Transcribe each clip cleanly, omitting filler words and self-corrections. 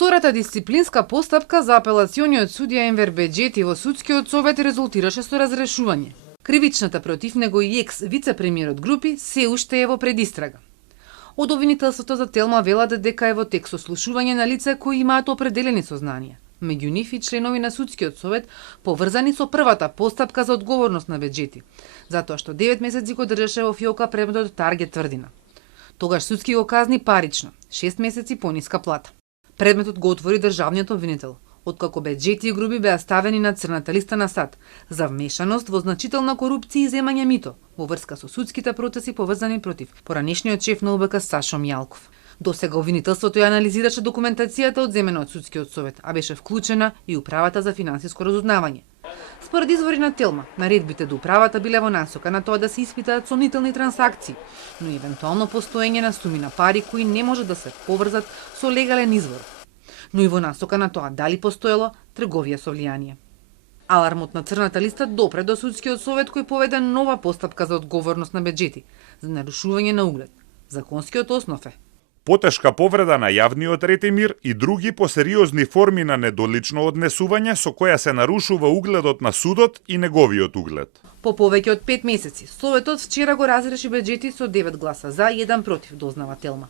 Втората дисциплинска постапка за апелациониот судија Енвер Беџети во судскиот совет резултираше со разрешување. Кривичната против него и екс вице-премиерот Групи се уште е во предистрага. Од обвинителството за Телма велат дека е во тек сослушување на лица кои имаат определени сознанија. Меѓу нив и членови на судскиот совет поврзани со првата постапка за одговорност на Беџети, затоа што 9 месеци го држеше во фиока предметот Таргет тврдина. Тогаш судски го казни парично, 6 месеци пониска плата. Предметот го отвори државниот обвинител, откако Беџети и Груби беа ставени на црната листа на САД за вмешаност во значителна корупција и земање мито во врска со судските процеси поврзани против поранешниот шеф на УБК Сашо Мјалков. Досега обвинителството ја анализираше документацијата од земена од судскиот совет, а беше вклучена и управата за финансиско разузнавање. Според извори на Телма, наредбите до управата биле во насока на тоа да се испитаат сомнителни трансакции, но и евентуално постоење на суми на пари кои не може да се поврзат со легален извор, но и во насока на тоа дали постоело трговија со влијание. Алармот на црната листа допре до судскиот совет кој поведе нова постапка за одговорност на Беџети за нарушување на углед. Законскиот основ е потешка повреда на јавниот ред и мир и други посериозни форми на недолично однесување со која се нарушува угледот на судот и неговиот углед. По повеќе од 5 месеци, советот вчера го разреши Беџети со 9 гласа за и 1 против, дознава Телма.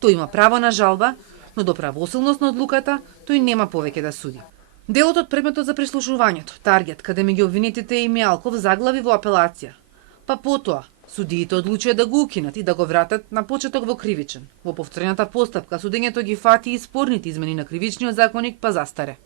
Тој има право на жалба, но до правосилност на одлуката тој нема повеќе да суди. Делот од предметот за прислушувањето, Таргет, каде меѓу обвинетите и Мјалков заглави во апелација. Па потоа, судиите одлучија да го укинат и да го вратат на почеток во кривичен. Во повторената постапка судењето ги фати и спорните измени на кривичниот законник па застаре.